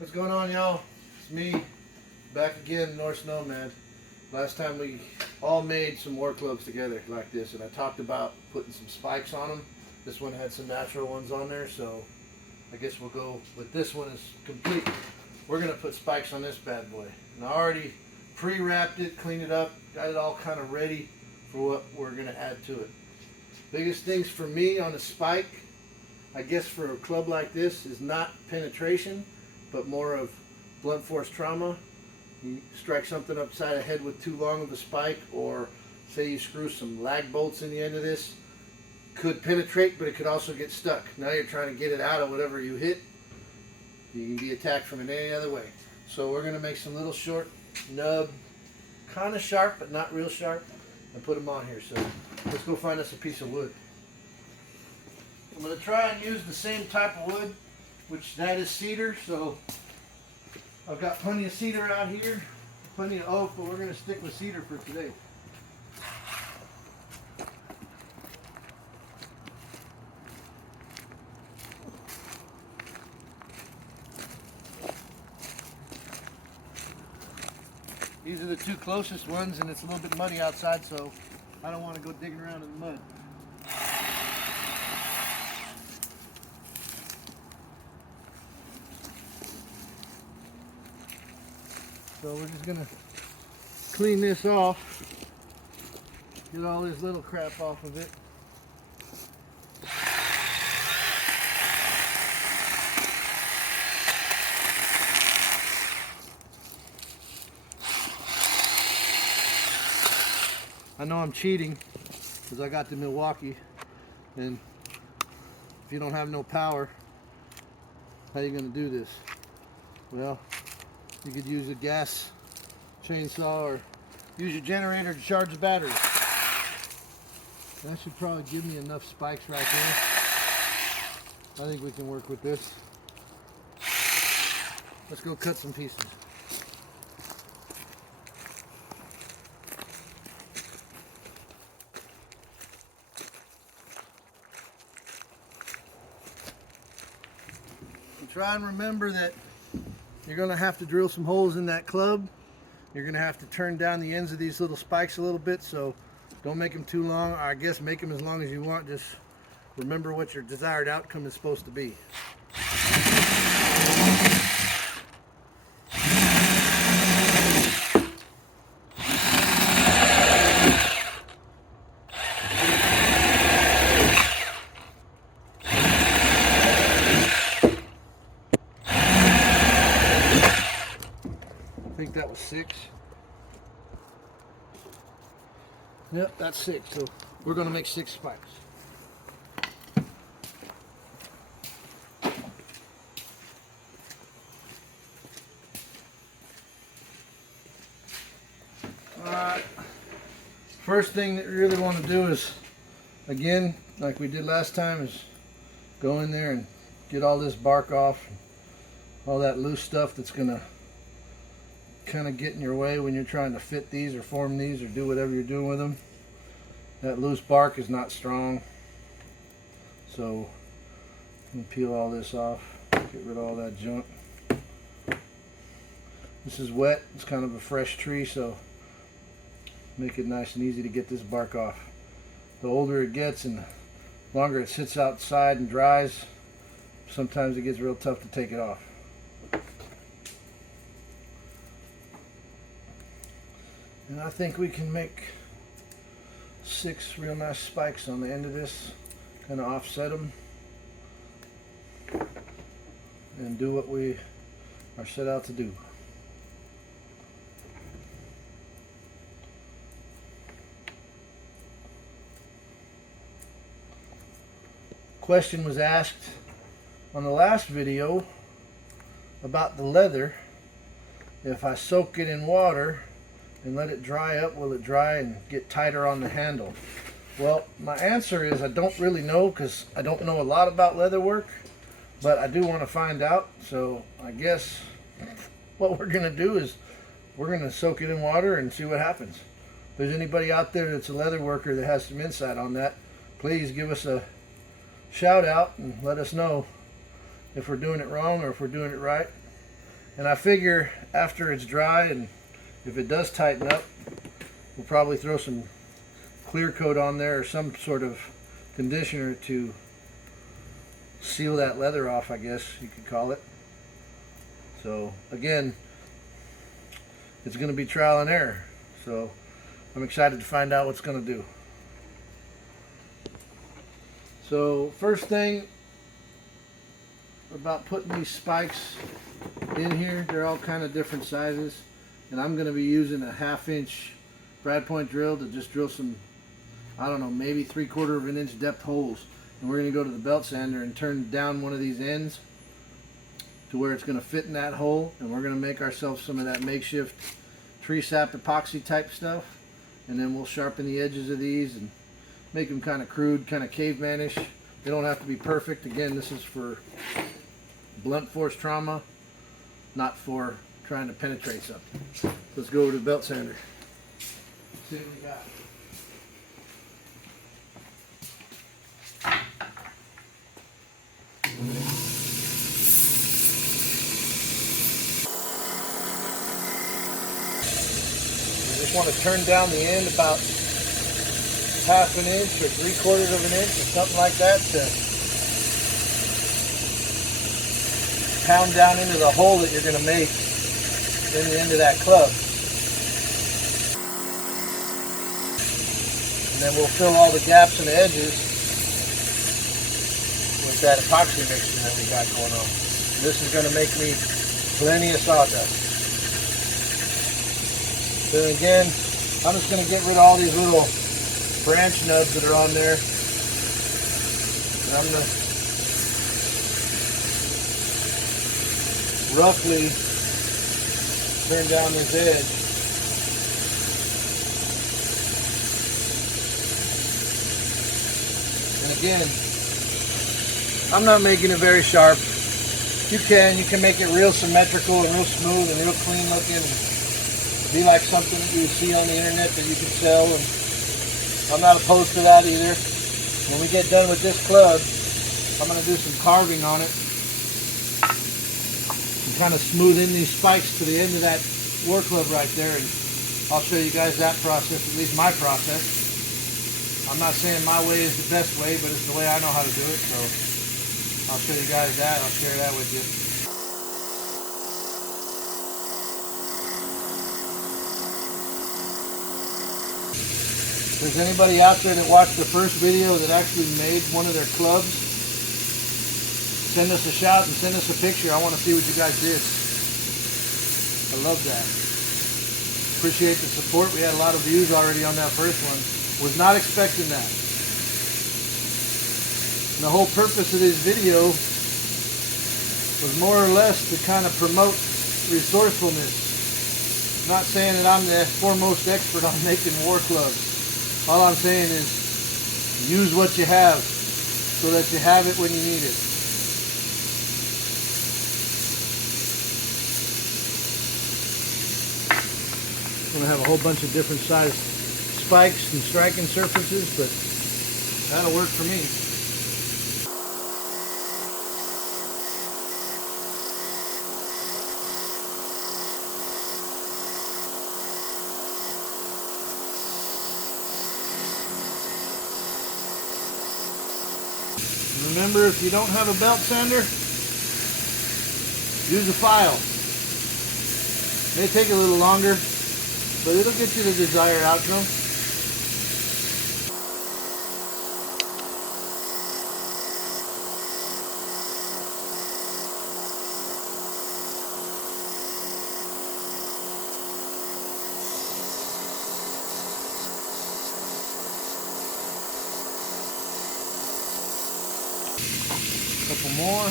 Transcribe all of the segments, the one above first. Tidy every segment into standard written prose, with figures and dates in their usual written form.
What's going on, y'all? It's me, back again, Norse Nomad. Last time we all made some war clubs together like this, and I talked about putting some spikes on them. This one had some natural ones on there, so I guess we'll go with this one is complete. We're gonna put spikes on this bad boy. And I already pre-wrapped it, cleaned it up, got it all kind of ready for what we're gonna add to it. Biggest things for me on a spike, I guess for a club like this, is not penetration, but more of blunt force trauma. You strike something upside the head with too long of a spike, or say you screw some lag bolts in the end of this, could penetrate, but it could also get stuck. Now you're trying to get it out of whatever you hit. You can be attacked from it any other way. So we're going to make some little short nub, kind of sharp, but not real sharp, and put them on here. So let's go find us a piece of wood. I'm going to try and use the same type of wood, which that is cedar. So I've got plenty of cedar out here, plenty of oak, but we're going to stick with cedar for today. These are the two closest ones, and it's a little bit muddy outside, so I don't want to go digging around in the mud. So we're just gonna clean this off, get all this little crap off of it. I know I'm cheating because I got the Milwaukee, and if you don't have no power, how are you gonna do this? Well, you could use a gas chainsaw or use your generator to charge the battery. That should probably give me enough spikes right there. I think we can work with this. Let's go cut some pieces. And try and remember that you're going to have to drill some holes in that club. You're going to have to turn down the ends of these little spikes a little bit, so don't make them too long. Or I guess make them as long as you want. Just remember what your desired outcome is supposed to be. I think that was 6. Yep, that's 6. So we're going to make 6 spikes. Alright. First thing that we really want to do is, again, like we did last time, is go in there and get all this bark off, all that loose stuff that's going to kind of get in your way when you're trying to fit these or form these or do whatever you're doing with them. That loose bark is not strong, so I'm gonna peel all this off, get rid of all that junk. This is wet, it's kind of a fresh tree, so make it nice and easy to get this bark off. The older it gets and the longer it sits outside and dries, sometimes it gets real tough to take it off. And I think we can make 6 real nice spikes on the end of this, kind of offset them, and do what we are set out to do. Question was asked on the last video about the leather. If I soak it in water and let it dry up, will it dry and get tighter on the handle? Well, my answer is I don't really know, because I don't know a lot about leather work, but I do want to find out. So I guess what we're going to do is we're going to soak it in water and see what happens. If there's anybody out there that's a leather worker that has some insight on that, please give us a shout out and let us know if we're doing it wrong or if we're doing it right. And I figure after it's dry and if it does tighten up, we'll probably throw some clear coat on there or some sort of conditioner to seal that leather off, I guess you could call it. So again, it's going to be trial and error. So I'm excited to find out what's going to do. So first thing about putting these spikes in here, they're all kind of different sizes, and I'm going to be using a 1/2 inch brad point drill to just drill some, I don't know, maybe 3/4 of an inch depth holes. And we're going to go to the belt sander and turn down one of these ends to where it's going to fit in that hole, and we're going to make ourselves some of that makeshift tree sap epoxy type stuff, and then we'll sharpen the edges of these and make them kind of crude, kind of cavemanish. They don't have to be perfect. Again, this is for blunt force trauma, not for trying to penetrate something. Let's go over to the belt sander. See what we got. You just want to turn down the end about 1/2 inch or 3/4 of an inch or something like that to pound down into the hole that you're going to make in the end of that club. And then we'll fill all the gaps and the edges with that epoxy mixture that we got going on. This is going to make me plenty of sawdust. Then again, I'm just going to get rid of all these little branch nubs that are on there. And I'm going to roughly turn down this edge. And again, I'm not making it very sharp. You can make it real symmetrical and real smooth and real clean looking. Be like something that you see on the internet that you can sell, and I'm not opposed to that either. When we get done with this club, I'm going to do some carving on it and kind of smooth in these spikes to the end of that war club right there, and I'll show you guys that process, at least my process. I'm not saying my way is the best way, but it's the way I know how to do it, so I'll show you guys that. I'll share that with you. If there's anybody out there that watched the first video that actually made one of their clubs, send us a shout and send us a picture. I want to see what you guys did. I love that. Appreciate the support. We had a lot of views already on that first one. Was not expecting that. And the whole purpose of this video was more or less to kind of promote resourcefulness. I'm not saying that I'm the foremost expert on making war clubs. All I'm saying is use what you have so that you have it when you need it. I'm going to have a whole bunch of different sized spikes and striking surfaces, but that'll work for me. Remember, if you don't have a belt sander, use a file. It may take a little longer, but it'll get you the desired outcome. Couple more.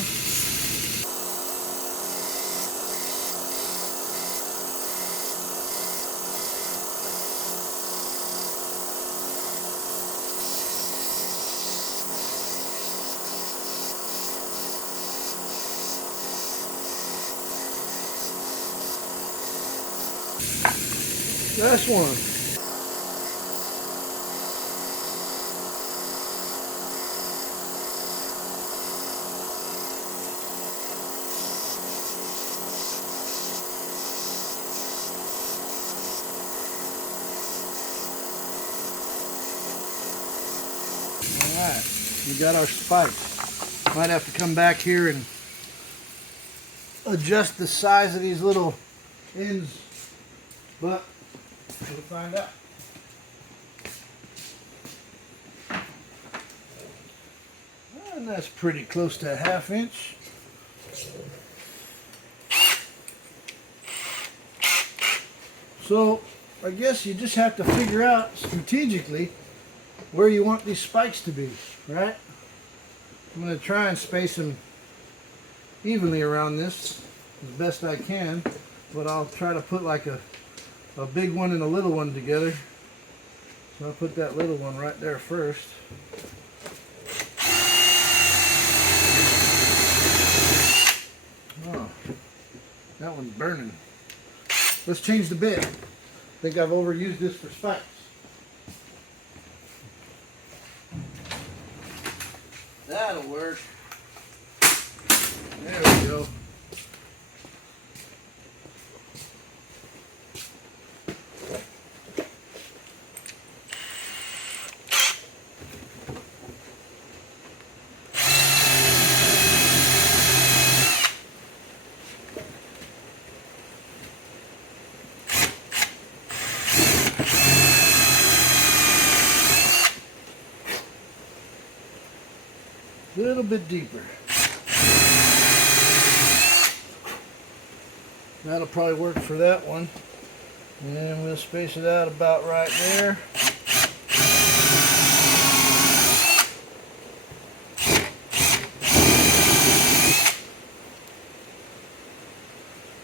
Last one. We got our spikes. Might have to come back here and adjust the size of these little ends, but we'll find out. And that's pretty close to a 1/2 inch. So I guess you just have to figure out strategically where you want these spikes to be, right? I'm going to try and space them evenly around this as best I can, but I'll try to put like a big one and a little one together. So I'll put that little one right there first. Oh, that one's burning. Let's change the bed. I think I've overused this for spikes. That'll work. There we go. A little bit deeper. That'll probably work for that one. And then we'll space it out about right there.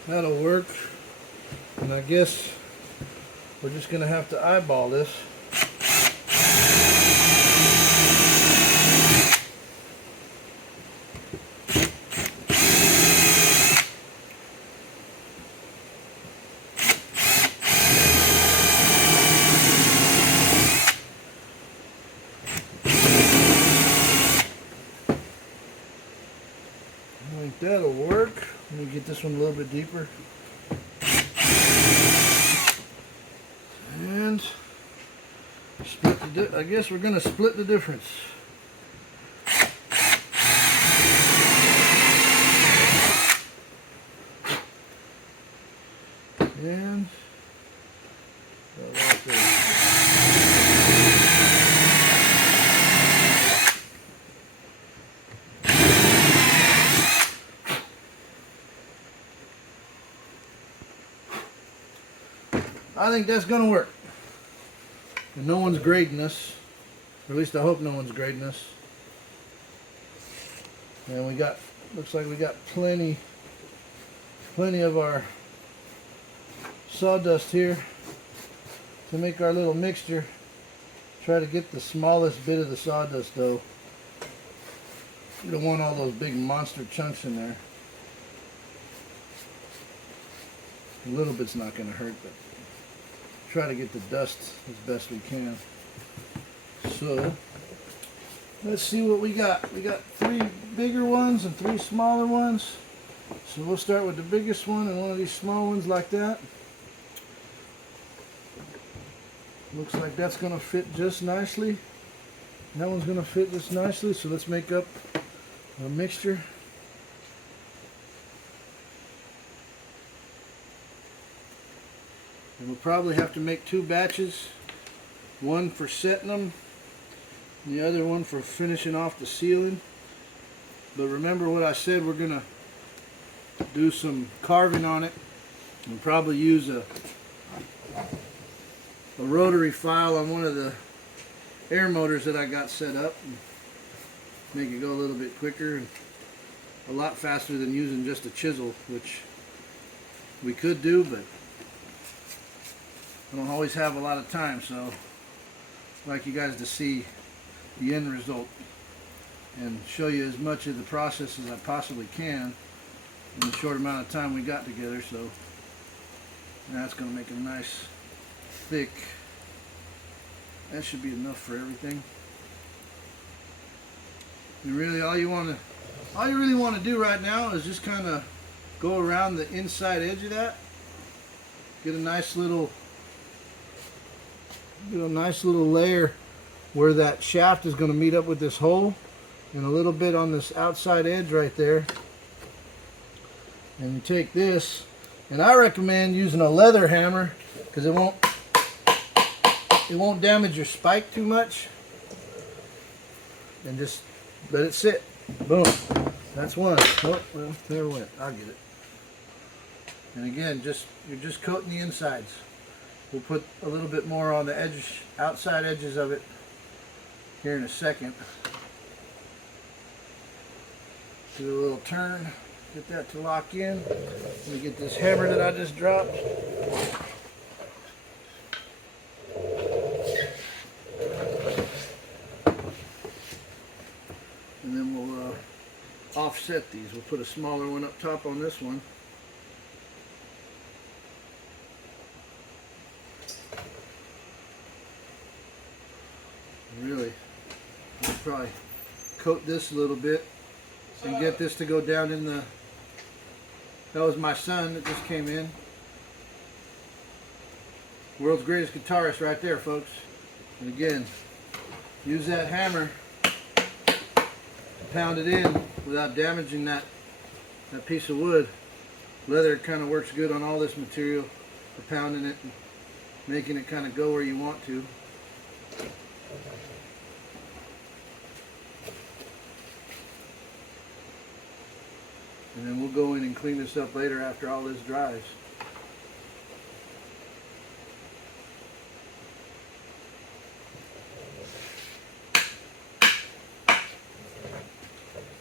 That'll work. And I guess we're just going to have to eyeball this. I think that'll work. Let me get this one a little bit deeper. And split I guess we're going to split the difference. And right there. I think that's going to work. And no one's grading us. Or at least I hope no one's grading us. And we got, looks like we got plenty of our sawdust here to make our little mixture. Try to get the smallest bit of the sawdust though. You don't want all those big monster chunks in there. A little bit's not going to hurt, but try to get the dust as best we can. So let's see what we got. We got 3 bigger ones and 3 smaller ones. So we'll start with the biggest one and one of these small ones like that. Looks like that's going to fit just nicely. That one's going to fit just nicely. So let's make up a mixture. And we'll probably have to make 2 batches. One for setting them, and the other one for finishing off the ceiling. But remember what I said, we're going to do some carving on it. And probably use a rotary file on one of the air motors that I got set up. And make it go a little bit quicker and a lot faster than using just a chisel, which we could do, but I don't always have a lot of time, so I'd like you guys to see the end result and show you as much of the process as I possibly can in the short amount of time we got together. So that's going to make a nice thick, that should be enough for everything. And really all you really want to do right now is just kind of go around the inside edge of that, get a nice little layer where that shaft is going to meet up with this hole. and a little bit on this outside edge right there. And you take this, and I recommend using a leather hammer because it won't damage your spike too much. And just let it sit. Boom. That's one. Oh, well, there it went. I'll get it. And again, you're just coating the insides. We'll put a little bit more on the outside edges of it here in a second. Do a little turn, get that to lock in. Let me get this hammer that I just dropped. And then we'll offset these. We'll put a smaller one up top on this one. Really, I'll probably coat this a little bit and get this to go down in the... That was my son that just came in. World's greatest guitarist right there, folks. And again, use that hammer to pound it in without damaging that piece of wood. Leather kind of works good on all this material for pounding it and making it kind of go where you want to. And then we'll go in and clean this up later after all this dries.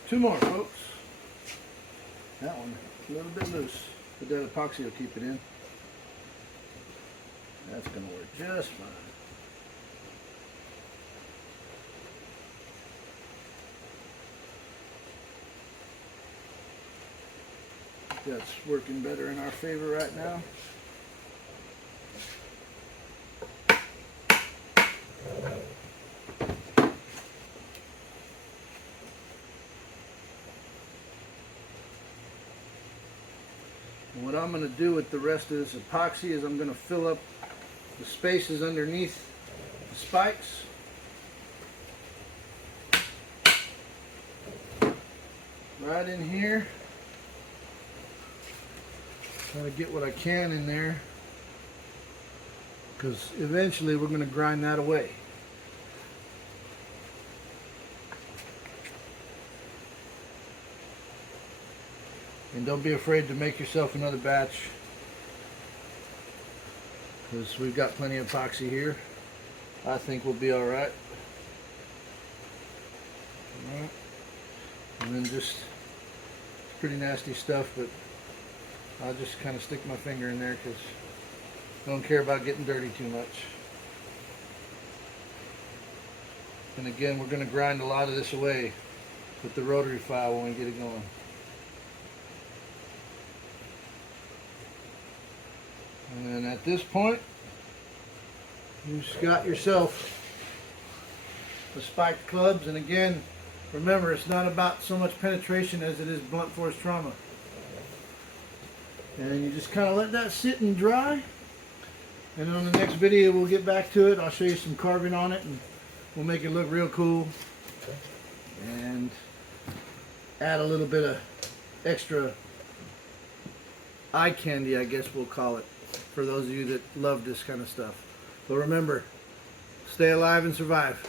Two more, folks. That one a little bit loose, but that epoxy will keep it in. That's going to work just fine. That's working better in our favor right now. And what I'm going to do with the rest of this epoxy is I'm going to fill up the spaces underneath the spikes. Right in here. Try to get what I can in there, because eventually we're going to grind that away. And don't be afraid to make yourself another batch, because we've got plenty of epoxy here. I think we'll be alright. Alright. And then just pretty nasty stuff, but I'll just kind of stick my finger in there because I don't care about getting dirty too much. And again, we're going to grind a lot of this away with the rotary file when we get it going. And then at this point, you've got yourself the spiked clubs. And again, remember, it's not about so much penetration as it is blunt force trauma. And you just kind of let that sit and dry. And on the next video we'll get back to it. I'll show you some carving on it and we'll make it look real cool. And add a little bit of extra eye candy, I guess we'll call it, for those of you that love this kind of stuff. But remember, stay alive and survive.